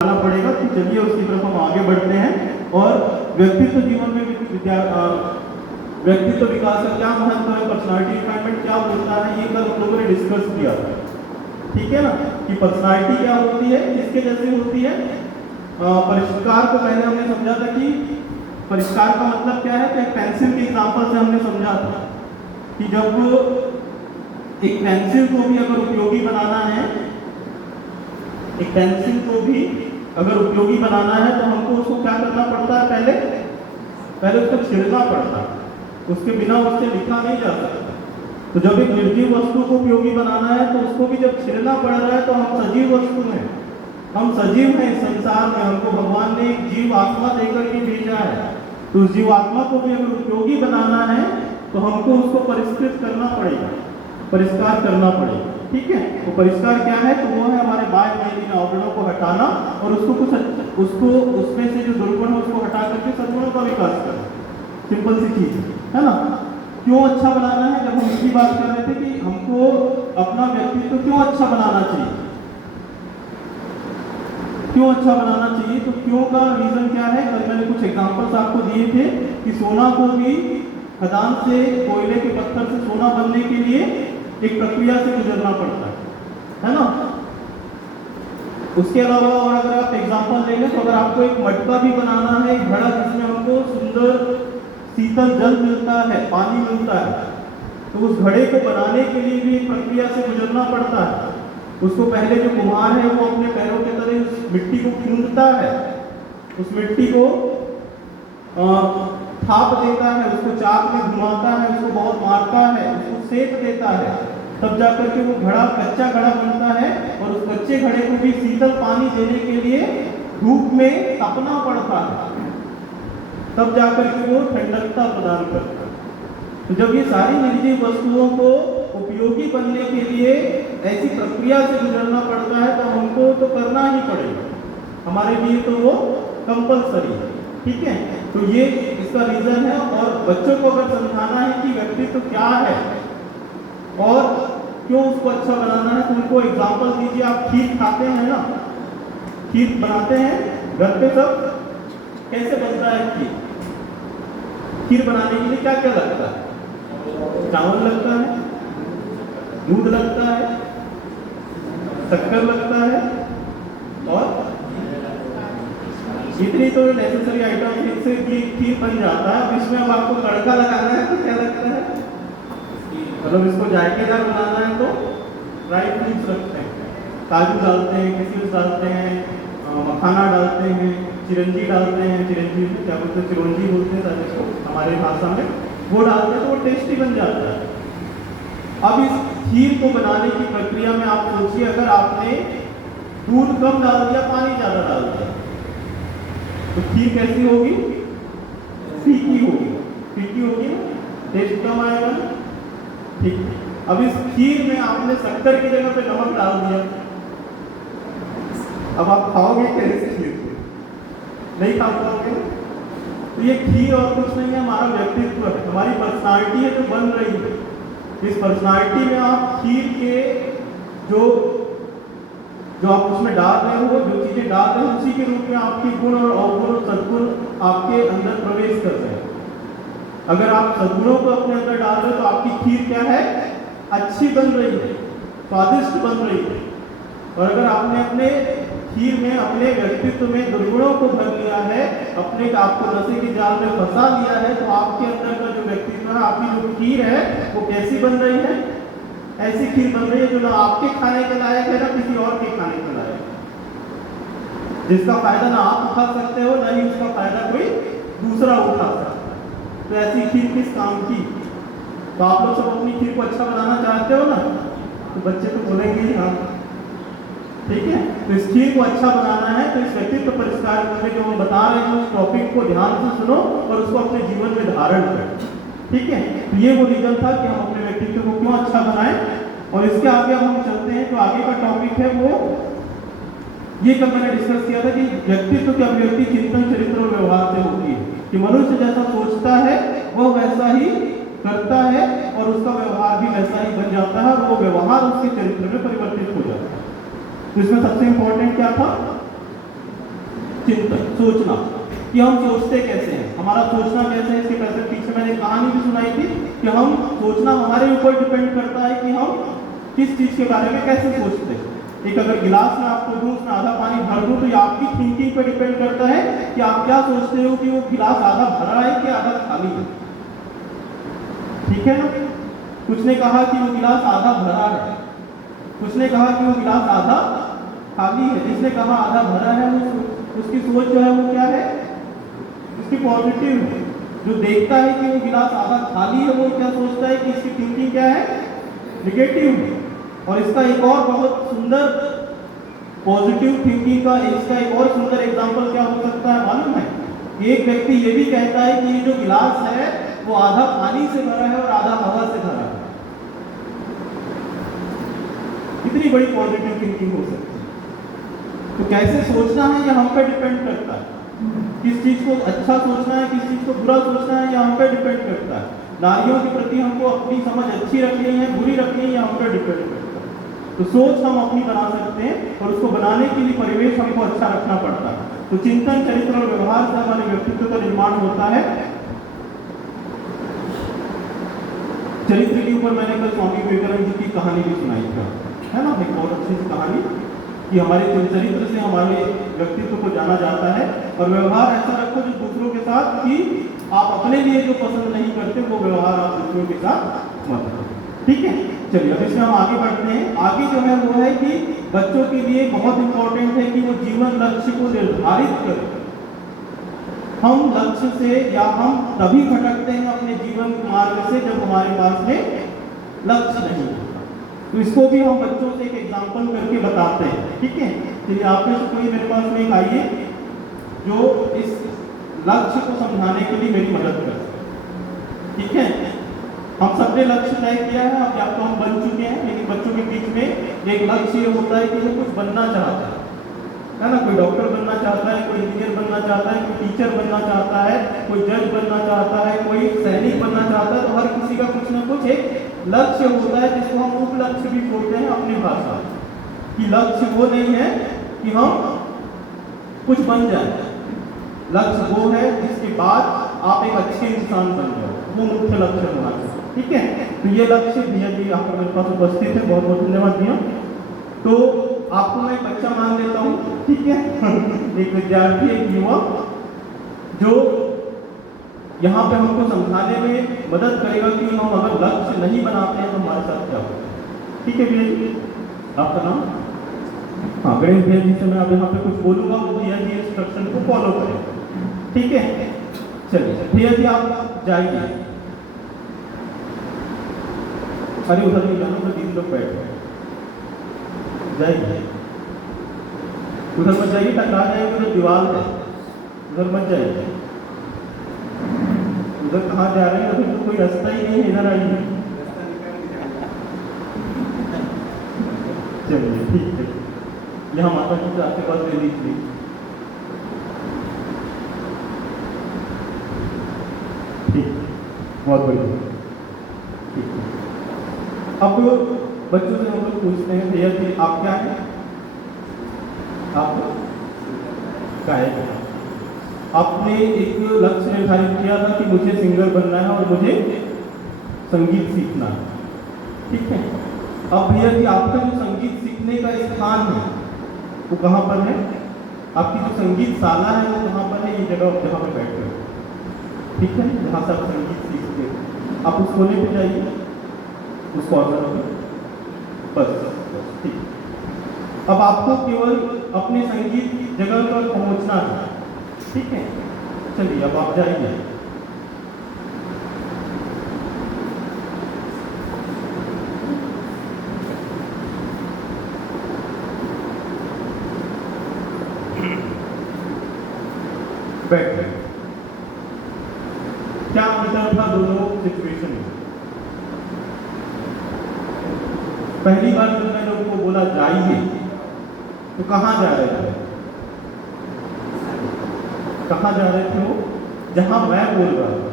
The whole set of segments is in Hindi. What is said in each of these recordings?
आना पड़ेगा। तो चलिए उसकी तरफ हम आगे बढ़ते हैं और व्यक्तित्व जीवन में व्यक्तित्व विकास का क्या महत्व है, पर्सनालिटी रिफाइनमेंट क्या होता है, ये कल हम लोगों ने डिस्कस किया था, ठीक है ना, कि पर्सनालिटी क्या होती है, किसके जैसी होती है। परिष्कार को पहले हमने समझा था कि परिष्कार का मतलब क्या है, कि एक पेंसिल के एग्जांपल से हमने समझा था कि जब एक पेंसिल को भी अगर उपयोगी बनाना है, एक पेंसिल को भी अगर उपयोगी बनाना है तो हमको उसको क्या करना पड़ता है, पहले उसको छिड़ना पड़ता है, उसके बिना उससे लिखा नहीं जा सकता। तो जब एक निर्जीव वस्तु को उपयोगी बनाना है तो उसको भी जब छिड़ना पड़ रहा है, तो हम सजीव वस्तु हैं, हम सजीव हैं इस संसार में, हमको भगवान ने एक जीव आत्मा देकर के भेजा है। तो उस जीव आत्मा को भी अगर उपयोगी बनाना है तो हमको उसको परिष्कृत करना पड़ेगा, परिष्कार करना पड़ेगा, ठीक है। तो परिष्कार क्या है, तो वो है हमारे बाह्य मैलिन आवरणों को हटाना और उसको उसमें से जो दुर्गुण है उसको हटा करके सद्गुणों का विकास करना। सिंपल सी चीज है ना। क्यों अच्छा बनाना है, जब हम इसकी बात कर रहे थे कि हमको अपना व्यक्तित्व क्यों अच्छा बनाना चाहिए, क्यों अच्छा बनाना चाहिए, तो क्यों का रीजन क्या है। कल मैंने कुछ एग्जांपल्स आपको दिए थे कि सोना को भी खदान से, कोयले के पत्थर से सोना बनने के लिए एक प्रक्रिया से गुजरना पड़ता है ना। उसके अलावा और अगर आप एग्जांपल ले लें तो अगर आपको एक मटका भी बनाना है, एक घड़ा जिसमें हमको सुंदर शीतल जल मिलता है, पानी मिलता है, तो उस घड़े को बनाने के लिए भी एक प्रक्रिया से गुजरना पड़ता है। उसको पहले जो कुम्हार है वो अपने पैरों के तले उस मिट्टी को खूंदता है, उस मिट्टी को थाप देता है, उसको चाक में घुमाता है, उसको बहुत मारता है, उसको सेक देता है, तब जाकर के वो घड़ा, कच्चा घड़ा बनता है। और उस कच्चे घड़े को भी शीतल पानी देने के लिए धूप में तपना पड़ता है, तब जाकर के वो ठंडकता प्रदान करता है। तो जब ये सारी निर्जीव वस्तुओं को उपयोगी बनने के लिए ऐसी प्रक्रिया से गुजरना पड़ता है, तो हमको तो करना ही पड़ेगा, हमारे लिए तो वो कंपलसरी है, ठीक है। तो ये इसका रीजन है। और बच्चों को अगर समझाना है कि व्यक्तित्व क्या है और क्यों उसको अच्छा बनाना है, तो उनको एग्जाम्पल दीजिए। आप खीर खाते हैं ना, खीर बनाते हैं घर पे, सब कैसे बनता है खीर। खीर बनाने के लिए क्या क्या लगता है, चावल लगता है, दूध लगता है, शक्कर लगता है, और इतनी तो नेसेसरी आइटम, इससे खीर बन जाता है। अब इसमें अब आपको तड़का लगाना है तो क्या लगता है, मतलब इसको जायकेदार बनाना है तो ड्राई फ्रूट्स रखते हैं, काजू डालते हैं, किशमिश डालते हैं, मखाना डालते हैं, चिरंजी डालते हैं, चिरंजी क्या बोलते हैं, चिरंजी बोलते हैं शायद इसको हमारे भाषा में, वो डालते हैं तो वो टेस्टी बन जाता है। अब इस खीर को बनाने की प्रक्रिया में आप सोचिए, अगर आपने दूध कम डाल दिया, पानी ज्यादा डाल दिया, तो खीर कैसी होगी, फीकी होगी, फीकी होगी ना, टेस्ट कम आएगा, ठीक। अब इस खीर में आपने शक्कर की जगह पे नमक डाल दिया, अब आप खाओगे कैसे खीर को, नहीं खा पाओगे। तो ये खीर और कुछ नहीं है, हमारा व्यक्तित्व है, हमारी पर्सनालिटी है जो बन रही है। इस पर्सनालिटी में आप खीर के जो आप उसमें डाल रहे हो, जो चीजें डाल रहे हो, उसी के रूप में आपके गुण और अवगुण और सद्गुण आपके अंदर प्रवेश कर रहे हैं। अगर आप सद्गुणों को अपने अंदर डाल रहे हो तो आपकी खीर क्या है, अच्छी बन रही है, स्वादिष्ट बन रही है। और अगर आपने अपने खीर में, अपने व्यक्तित्व में दुर्गुणों को भर लिया है, अपने आपको नशे की जाल में फंसा लिया है, तो आपके अंदर का जो व्यक्तित्व है, आपकी जो खीर है, वो कैसी बन रही है, ऐसी खीर बन रही है जो ना आपके खाने के लायक है, ना किसी और के खाने के लायक, जिसका फायदा ना आप उठा सकते हो, ना ही उसका फायदा कोई दूसरा उठा सकता है। तो ऐसी खीर किस काम की। तो आप लोग सब अपनी खीर को अच्छा बनाना चाहते हो ना, तो बच्चे तो बोलेंगे ही हाँ, ठीक है। तो इस खीर को अच्छा बनाना है तो इस व्यक्तित्व परिष्कार में जो हम बता रहे हैं उस टॉपिक को ध्यान से सुनो और उसको अपने जीवन में धारण करें, ठीक है। तो ये वो रीजन था कि हम अपने व्यक्तित्व को क्यों अच्छा बनाएं। और इसके आगे हम चलते हैं, तो आगे का टॉपिक है वो ये कल मैंने डिस्कस किया था कि व्यक्तित्व की अभिव्यक्ति चिंतन, चरित्र और व्यवहार से होती है, कि मनुष्य जैसा सोचता है वह वैसा ही करता है और उसका व्यवहार भी वैसा ही बन जाता है, और वो व्यवहार उसके चरित्र में परिवर्तित हो जाता है। तो इसमें सबसे इंपॉर्टेंट क्या था, चिंतन, सोचना कि हम सोचते कैसे हैं, हमारा सोचना कैसे है। इसके पीछे मैंने कहानी भी सुनाई थी कि हम सोचना हमारे ऊपर डिपेंड करता है कि हम किस चीज़ के बारे में कैसे सोचते हैं। एक अगर गिलास में आपको दूं, उसमें आधा पानी भर दूं, तो ये आपकी थिंकिंग पे डिपेंड करता है कि आप क्या सोचते हो कि वो गिलास आधा भरा है कि आधा खाली है। ठीक है ना? कुछ ने कहा कि वो गिलास आधा भरा है, कुछ ने कहा कि वो गिलास आधा खाली है। जिसने कहा आधा भरा है उसकी सोच जो है वो क्या है, उसकी पॉजिटिव है। जो देखता है कि वो गिलास आधा खाली है वो क्या सोचता है कि इसकी थिंकिंग क्या है, नेगेटिव है। और इसका एक और बहुत सुंदर पॉजिटिव थिंकिंग का इसका एक और सुंदर एग्जांपल क्या हो सकता है मालूम है? एक व्यक्ति ये भी कहता है कि ये जो गिलास है वो आधा पानी से भरा है और आधा हवा से भरा है। कितनी बड़ी पॉजिटिव थिंकिंग हो सकती है। तो कैसे सोचना है ये हम पे डिपेंड करता है। किस चीज को अच्छा सोचना है, किस चीज को बुरा सोचना है, ये हम पे डिपेंड करता है। नारियों के प्रति हमको अपनी समझ अच्छी रखनी है, बुरी रखनी है, ये हम पे डिपेंड करता है। तो सोच हम अपनी बना सकते हैं और उसको बनाने के लिए परिवेश हमको अच्छा रखना पड़ता है। तो चिंतन, चरित्र और व्यवहार से हमारे व्यक्तित्व का निर्माण होता है। चरित्र के ऊपर मैंने कल स्वामी विवेकानंद जी की कहानी भी सुनाई था, है ना, एक बहुत अच्छी सी कहानी कि हमारे चरित्र से हमारे व्यक्तित्व को जाना जाता है। और व्यवहार ऐसा रखो जो दूसरों के साथ कि आप अपने लिए जो पसंद नहीं करते वो व्यवहार आप दूसरों के साथ मत करो। ठीक है, चलिए अब इसमें हम आगे बढ़ते हैं। आगे जो है वो है कि बच्चों के लिए बहुत इंपॉर्टेंट है कि वो जीवन लक्ष्य को निर्धारित करें। हम लक्ष्य से या हम तभी भटकते हैं अपने जीवन मार्ग से जब हमारे पास में लक्ष्य नहीं होता। तो इसको भी हम बच्चों से एक एग्जांपल करके बताते हैं। ठीक है, चलिए आप में से कोई मेरे पास में आइए जो इस लक्ष्य को समझाने के लिए मेरी मदद कर सके। ठीक है, हम सबने लक्ष्य तय किया है, अब या तो हम बन चुके हैं, लेकिन बच्चों के बीच में एक लक्ष्य ये होता है कि वो कुछ बनना चाहता है ना। कोई डॉक्टर बनना चाहता है, कोई इंजीनियर बनना चाहता है, कोई टीचर बनना चाहता है, कोई जज बनना चाहता है, कोई सैनिक बनना चाहता है। तो हर किसी का कुछ ना कुछ एक लक्ष्य होता है जिसको हम उपलक्ष्य भी बोलते हैं अपनी भाषा कि लक्ष्य वो नहीं है कि हम कुछ बन जाए। लक्ष्य वो है जिसके बाद आप एक अच्छे इंसान बन जाओ, वो मुख्य लक्ष्य होना चाहिए। ठीक है, तो ये लक्ष्य भैया जी आपको मेरे पास उपस्थित है, बहुत बहुत धन्यवाद भैया। तो आपको मैं बच्चा मान लेता हूँ, ठीक है एक विद्यार्थी, एक युवक जो यहाँ पे हमको समझाने में मदद करेगा कि हम अगर लक्ष्य नहीं बनाते हैं तो हमारे साथ क्या होगा। ठीक है भैया जी, आपका नाम? हाँ, गणेश भैया जी से मैं अब यहाँ पे कुछ बोलूँगा, वो भैया जी इंस्ट्रक्शन को फॉलो करें। ठीक है, चलिए भैया जी आप जाइए। अरे उधर नहीं जाना, तो 3 लोग बैठे जाइए, उधर मत जाइए, टकरा जाएंगे, उधर दीवार है, उधर मत जाइए। उधर कहाँ जा रहे हैं, उधर तो कोई रास्ता ही नहीं है, इधर आइए। चलिए ठीक है, यहाँ माता जी से आपके पास ले लीजिए। ठीक, बहुत बढ़िया। ठीक है, अब बच्चों से हम लोग पूछते हैं, भैया जी आप क्या हैं? आप गायक हैं। आपने एक लक्ष्य निर्धारित किया था कि मुझे सिंगर बनना है और मुझे संगीत सीखना है। ठीक है, अब भैया जी आपका जो संगीत सीखने का स्थान है वो कहाँ पर है? आपकी जो संगीत शाला है वो कहाँ पर है? ये जगह जहाँ पे बैठे हो, ठीक है, जहाँ से आप संगीत सीखते हैं, आप उस कोने पे जाइए, उस कॉर्नर में, बस ठीक। अब आपको केवल अपने संगीत की जगह पर पहुंचना है। ठीक है, चलिए अब आप जाइए। बैठ, क्या अंतर था दोनों सिचुएशन में? पहली बार जब मैंने उनको बोला जाइए तो कहाँ जा रहे थे? कहाँ जा रहे थे वो? जहाँ मैं बोल रहा था।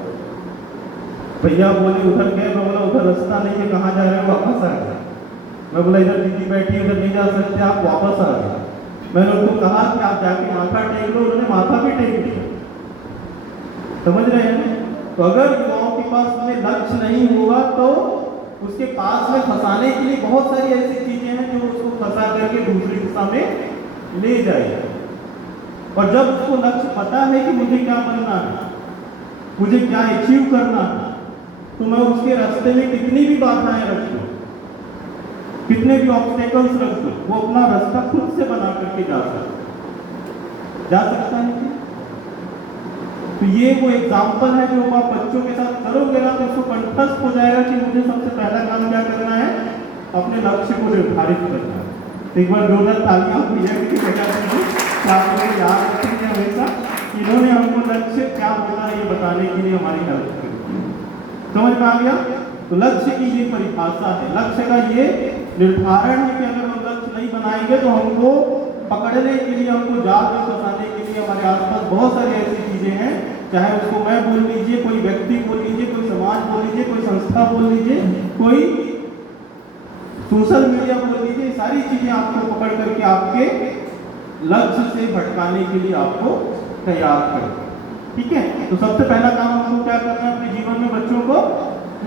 भैया बोले उधर गए, मैं बोला उधर रास्ता नहीं है, कहाँ जा रहे हो? वापस आ गए। मैं बोला इधर दीदी बैठी, उधर नहीं जा सकते, आप वापस आ गए। मैंने उनको कहा कि आप जाके माथा टेक लो, उन्होंने माथा भी टेक लिया। समझ रहे हैं? तो अगर युवाओं के पास में लक्ष्य नहीं होगा तो उसके पास में फंसाने के लिए बहुत सारी ऐसी चीजें हैं जो उसको फंसा करके दूसरी दिशा में ले जाएगी। और जब उसको लक्ष्य पता है कि मुझे क्या बनना है, मुझे क्या अचीव करना है, तो मैं उसके रास्ते में कितनी भी बाधाएं रख दूं, कितने भी ऑब्स्टेकल्स रख दूं, वो अपना रास्ता खुद से बना करके जा सकता है। तो ये वो एग्जाम्पल है जो आप बच्चों के साथ करोगे ना, तो उसको कंठस्थ हो जाएगा कि मुझे सबसे पहला काम क्या करना है, अपने लक्ष्य को निर्धारित करना है। तो एक बार जोरदार तालियां भैया की वजह से आप लोग याद रखेंगे हमेशा, इन्होंने हमको लक्ष्य क्या होता है ये बताने के लिए हमारी हेल्प की। समझ में आ गया? तो लक्ष्य की ये परिभाषा है, लक्ष्य का ये निर्धारण है कि अगर हम लक्ष्य नहीं बनाएंगे तो हमको पकड़ने के लिए, हमको जाल में फंसाने के लिए हमारे आसपास बहुत सारी ऐसी चीजें हैं, चाहे उसको मैं बोल लीजिए, कोई व्यक्ति बोल लीजिए, कोई समाज बोल लीजिए, कोई संस्था बोल लीजिए, कोई सोशल मीडिया बोल लीजिए, सारी चीजें आपको पकड़ करके आपके लक्ष्य से भटकाने के लिए आपको तैयार करें। ठीक है? तो सबसे पहला काम हमको क्या करना है अपने जीवन में, बच्चों को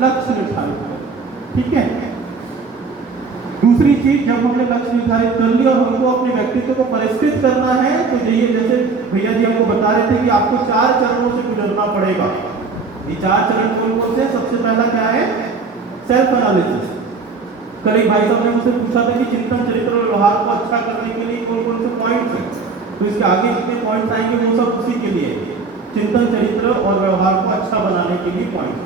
लक्ष्य निर्धारित करें। ठीक है? दूसरी चीज, जब हमने लक्ष्य निर्धारित कर लिया और हमको अपने व्यक्तित्व को परिष्कृत करना है, तो ये जैसे भैया जी हमको बता रहे थे कि आपको 4 चरणों से गुजरना पड़ेगा। ये 4 चरण कौन कौन से? सबसे पहला क्या है? Self analysis. कल एक भाई साहब ने मुझसे पूछा था कि चिंतन, चरित्र और व्यवहार को अच्छा करने के लिए कौन कौन से पॉइंट्स हैं, तो इसके आगे जितने पॉइंट्स आएंगे वो सब उसी के लिए, चिंतन, चरित्र और व्यवहार को अच्छा बनाने के लिए पॉइंट्स।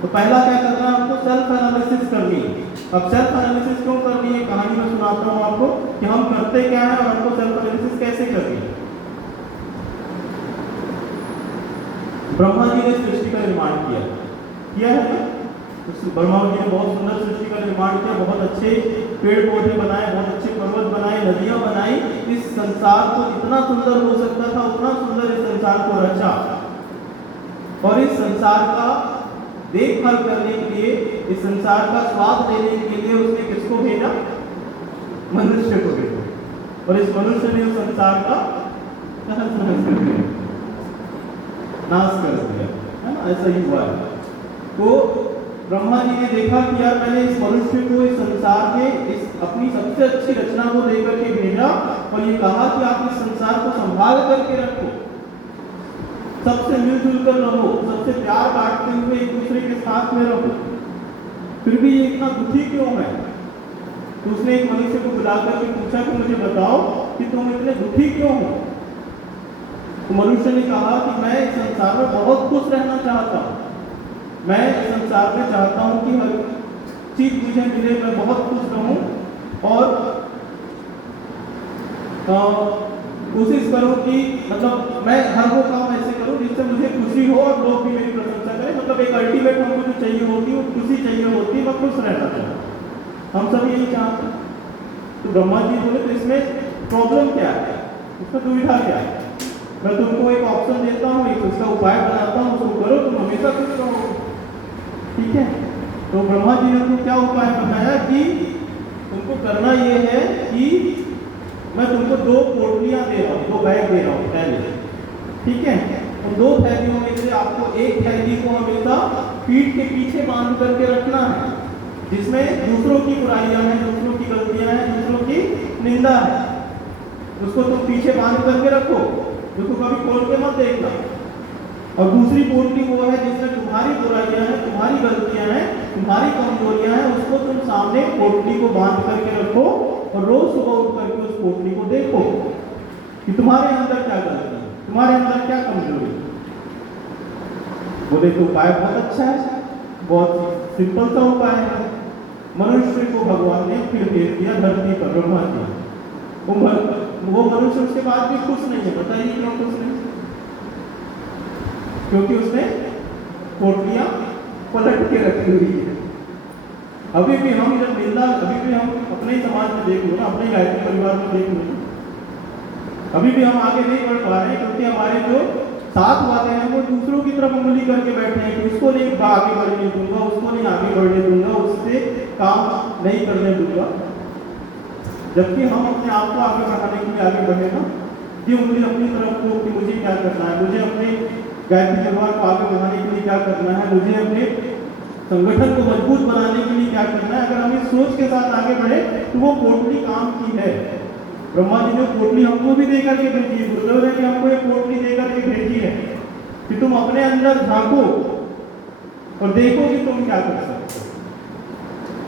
तो पहला क्या करना है हमको? सेल्फ एनालिसिस करनी है। अब सेल्फ एनालिसिस क्यों करनी है, कहानी में सुनाता हूँ आपको कि हम करते क्या है और हमको सेल्फ एनालिसिस कैसे करनी है। ब्रह्मा जी ने सृष्टि का निर्माण किया है ना? ब्रह्मा जी ने बहुत सुंदर सृष्टि का निर्माण किया, बहुत अच्छे पेड़ पौधे बनाए, बहुत अच्छे पर्वत बनाए, नदियां बनाई। इस संसार को जितना सुंदर हो सकता था उतना सुंदर इस संसार को रचा, और इस संसार का देखभाल करने के लिए, इस संसार का स्वाद लेने के लिए उसने किसको भेजा? मनुष्य को भेजा। और इस मनुष्य ने उस संसार का नाश कर दिया, है ना? ऐसा ही हुआ है। तो ब्रह्मा जी ने देखा कि यार मैंने इस मनुष्य को इस संसार में इस अपनी सबसे अच्छी रचना को देकर के भेजा और ये कहा कि आप इस संसार को संभाल करके रखो, सबसे मिलजुल कर रहो, सबसे प्यार बांटते हुए एक दूसरे के साथ में रहो, फिर भी ये इतना दुखी क्यों है? तो उसने एक मनुष्य को बुला करके पूछा कि मुझे बताओ कि तुम इतने दुखी क्यों हो? तो मनुष्य ने कहा कि मैं इस संसार में बहुत खुश रहना चाहता हूँ, मैं इस संसार में चाहता हूँ कि हर चीज मुझे मिले, मैं बहुत खुश रहूं और कोशिश करूं कि मतलब मैं हर वो काम ऐसे करूं जिससे मुझे खुशी हो और लोग भी मेरी प्रशंसा करें। मतलब एक अल्टीमेट हमको जो चाहिए होती है वो खुशी चाहिए होती है, मैं खुश रहना चाहता हूँ, हम सब यही चाहते हैं। तो ब्रह्मा जी बोले तो इसमें प्रॉब्लम क्या है, इसमें दुविधा क्या है? मैं तुमको एक ऑप्शन देता हूँ, एक उसका उपाय बनाता हूँ, उसको करो, तुम हमेशा खुश रहोगे। ठीक है? तो ब्रह्मा जी ने उनको क्या उपाय बताया कि तुमको करना ये है कि मैं तुमको 2 पोटलियां दे रहा हूँ, 2 बैग दे रहा हूँ थैली। ठीक है? उन 2 थैलियों में से आपको एक थैली को हमेशा पीठ के पीछे बांध करके रखना है, जिसमें दूसरों की बुराइयां हैं, दूसरों की गलतियां हैं, दूसरों की निंदा है, उसको तुम पीछे बांध करके रखो, उसको कभी खोल के मत देखना। और दूसरी पोटली वो है जिसमें तुम्हारी बुराइयां हैं, तुम्हारी गलतियां हैं, तुम्हारी कमजोरियां हैं, उसको तुम सामने पोटली को बांध करके रखो और रोज सुबह उठ करके उस पोटली को देखो कि तुम्हारे अंदर क्या गलती है, तुम्हारे अंदर क्या कमजोरी है। बोले तो उपाय बहुत अच्छा है, बहुत सिंपल सा उपाय है। मनुष्य को भगवान ने फिर भेज दिया धरती पर, ब्रह्मा जी। वो मनुष्य उसके बाद भी खुश नहीं है। बताइए क्यों खुश नहीं? क्योंकि उसने पोटलियां पलट के रखी हुई है। अभी भी हम जब निंदा, अभी भी हम अपने ही समाज में देख लो ना, अपने गायत्री परिवार में देख लो, अभी भी हम आगे नहीं बढ़ पा रहे हैं क्योंकि हमारे जो साथ वाले हैं वो दूसरों की तरफ उंगली करके बैठे हैं कि उसको नहीं आगे बढ़ने दूंगा, उसको नहीं आगे बढ़ने दूंगा, उससे काम नहीं करने दूंगा। जबकि हम अपने आप को आगे बढ़ाने के लिए आगे बढ़े ना, ये उंगली अपनी तरफ को कि मुझे क्या करना है, मुझे अपने गायत्री परिवार को आगे बढ़ाने के लिए क्या करना है, मुझे अपने संगठन को मजबूत बनाने के लिए क्या करना है। अगर हम इस सोच के साथ आगे बढ़े तो वो पोटली काम की है। ब्रह्मा जी ने पोटली हमको भी देकर के भेजी है, गुरुदेव ने हमको एक पोटली देकर के भेजी है कि तुम अपने अंदर झांको और देखो कि तुम क्या कर सकते हो,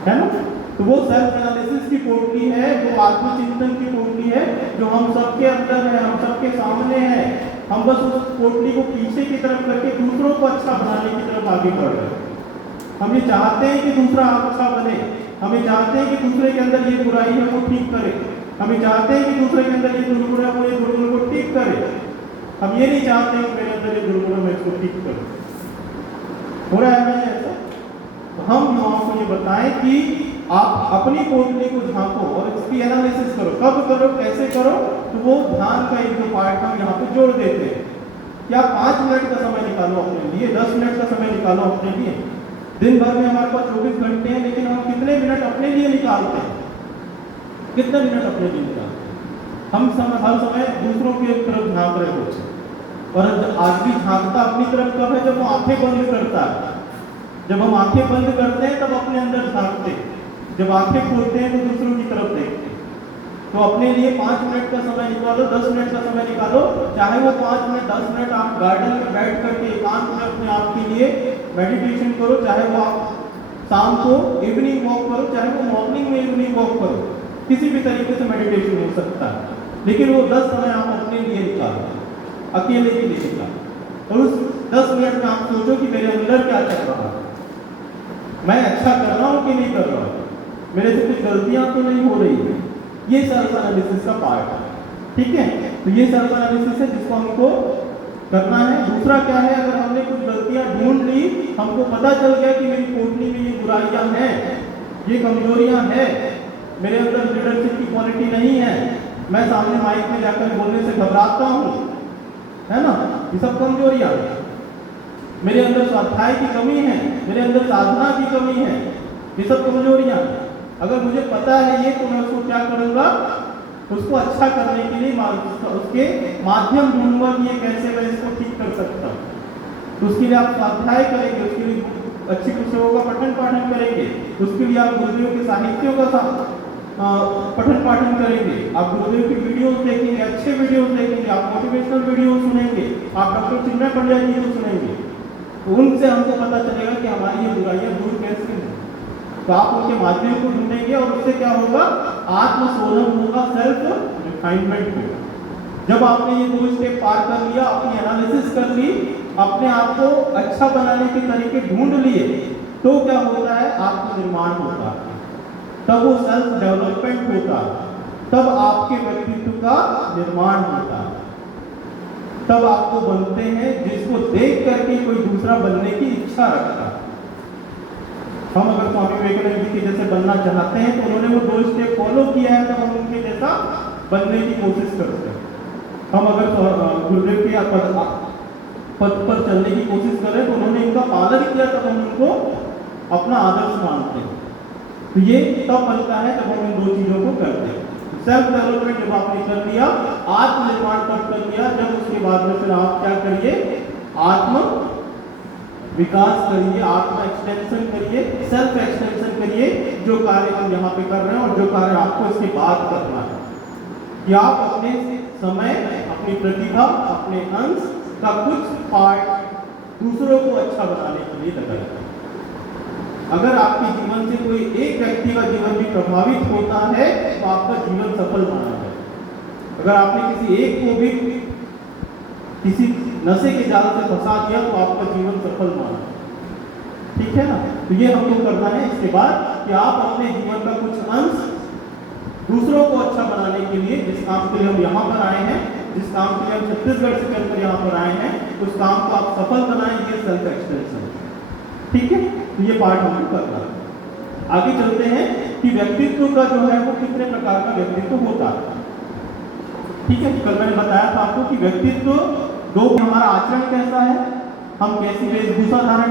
है ना। तो वो सेल्फ एनालिसिस की पोटली है, वो आत्मचिंतन की पोटली है जो हम सबके अंदर है, हम सबके सामने है। हम बस उस पोटली को पीछे की तरफ करके दूसरों को अच्छा बनाने की तरफ आगे बढ़ रहे हैं। हम ये चाहते हैं कि दूसरा अच्छा बने, हम ये चाहते हैं कि दूसरे के अंदर ये बुराई है वो ठीक करे, हम ये चाहते हैं कि दूसरे के अंदर ये दुर्गुण है वो ये दुर्गुण को ठीक करे। हम ये नहीं चाहते कि मेरे अंदर ये दुर्गुण है मैं इसको ठीक करूं। हो रहा है ना ऐसा? तो हम युवाओं को ये बताएं कि आप अपनी पोटली को झांको और इसकी एनालिसिस करो। कब करो, कैसे करो? तो वो ध्यान का एक जो पार्ट हम यहाँ पे जोड़ देते हैं। क्या 5 मिनट का समय निकालो अपने लिए, 10 मिनट का समय निकालो अपने लिए। दिन भर में हमारे पास 24 घंटे हैं, लेकिन हम कितने मिनट अपने लिए निकालते हैं? कितने मिनट अपने लिए निकालते हैं? हम हर समय दूसरों की तरफ झांक रहे होते हैं। और आदमी झांकता अपनी तरफ कब है? जब वो आंखें बंद करता है। जब हम आंखें बंद करते हैं तब अपने अंदर झांकते हैं, जब आंखें खोलते हैं तो दूसरों की तरफ देखते हैं। तो अपने लिए 5 मिनट का समय निकालो, 10 मिनट का समय निकालो, चाहे वो 5 मिनट 10 मिनट आप गार्डन में बैठ करके एकांत में अपने आप के लिए मेडिटेशन करो, चाहे वो आप शाम को इवनिंग वॉक करो, चाहे वो मॉर्निंग में इवनिंग वॉक करो, किसी भी तरीके से मेडिटेशन हो सकता है। लेकिन वो 10 समय आप अपने लिए निकालो, अकेले के लिए निकालो। और उस 10 मिनट में आप सोचो कि मेरे अंदर क्या चल रहा है, मैं अच्छा कर रहा हूँ कि नहीं कर रहा हूँ, मेरे से कुछ गलतियां तो नहीं हो रही है। ये सेल्फ एनालिसिस का पार्ट है, ठीक है। तो ये सेल्फ एनालिसिस है जिसको हमको करना है। दूसरा क्या है? अगर हमने कुछ गलतियां ढूंढ ली, हमको पता चल गया कि मेरी पोटली में ये बुराइयां हैं, ये कमजोरियां हैं, मेरे अंदर लीडरशिप की क्वालिटी नहीं है, मैं सामने माइक में जाकर बोलने से घबराता हूँ, है ना, ये सब कमजोरियां हैं। मेरे अंदर स्वाध्याय की कमी है, मेरे अंदर साधना की कमी है, ये सब कमजोरियां हैं। अगर मुझे पता है ये, तो मैं उसको क्या करूंगा? उसको अच्छा करने के लिए उसके माध्यम ढूंढूंगा कि ये कैसे मैं इसको ठीक कर सकता हूँ। तो उसके लिए आप स्वाध्याय करेंगे, उसके लिए अच्छी पुस्तकों का पठन पाठन करेंगे, उसके लिए आप गुरुदेव के साहित्यों का पठन पाठन करेंगे, आप गुरुदेव की वीडियोस देखेंगे, अच्छे वीडियोस देखेंगे, आप मोटिवेशनल वीडियो सुनेंगे, आप डॉक्टर चिन्मय पंड्या जी को सुनेंगे। तो उनसे हमको पता चलेगा कि हमारी ये बुराइयां दूर कैसे हैं। तो आप उनके माध्यम को ढूंढेंगे और उससे क्या होगा? आत्मशोधन होगा, सेल्फ रिफाइनमेंट होगा। जब आपने ये 2 स्टेप पार कर लिया, अपनी एनालिसिस कर ली, अपने आप को अच्छा बनाने के तरीके ढूंढ लिए, तो क्या होता है? आत्मनिर्माण होता है, तब वो सेल्फ डेवलपमेंट होता है, तब आपके व्यक्तित्व का निर्माण होता है, तब आपको बनते हैं जिसको देख करके कोई दूसरा बनने की इच्छा रखता है। हम अगर स्वामी विवेकानंद जी के जैसे बनना चाहते हैं तो उन्होंने वो 2 स्टेप फॉलो किया है, तो हम उनके जैसा बनने की कोशिश करते हैं। हम अगर गुरुदेव के पद पर चलने की कोशिश करें तो उन्होंने इनका पालन किया, तब हम उनको अपना आदर्श मानते हैं। तो ये तब बनता है जब हम इन 2 चीजों को करते हैं। सेल्फ डेवलपमेंट जब आपने कर लिया, आत्मनिर्माण तब कर लिया, जब उसके बाद में फिर आप क्या करिए? आत्म विकास करिए, आत्मा एक्सटेंशन करिए, सेल्फ एक्सटेंशन करिए। जो कार्य हम यहाँ पे कर रहे हैं और जो कार्य आपको इसके बाद करना है कि आप अपने समय, अपनी प्रतिभा, अपने अंश का कुछ पार्ट दूसरों को अच्छा बनाने के लिए लगाएं। अगर आपके जीवन से कोई एक व्यक्ति का जीवन भी प्रभावित होता है तो आपका जीवन सफल माना जाए। अगर आपने किसी एक को भी किसी नशे के जाल से फंसा दिया तो आपका जीवन सफल माना, ठीक है ना। तो ये हमको करना है इसके बाद कि आप अपने जीवन का कुछ अंश दूसरों को अच्छा बनाने के लिए, जिस काम के लिए हम यहाँ पर आए हैं, जिस काम के लिए हम छत्तीसगढ़ से चलकर यहाँ पर आए हैं, उस काम को आप सफल बनाएंगे, सेल्फ एक्सटेंशन, ठीक है। तो ये पार्ट हमको करना है। आगे चलते हैं कि व्यक्तित्व का जो है वो कितने प्रकार का व्यक्तित्व होता है, ठीक है। कल मैंने बताया था आपको कि व्यक्तित्व 2, हमारा आचरण कैसा है, हम कैसी वेशभूषा धारण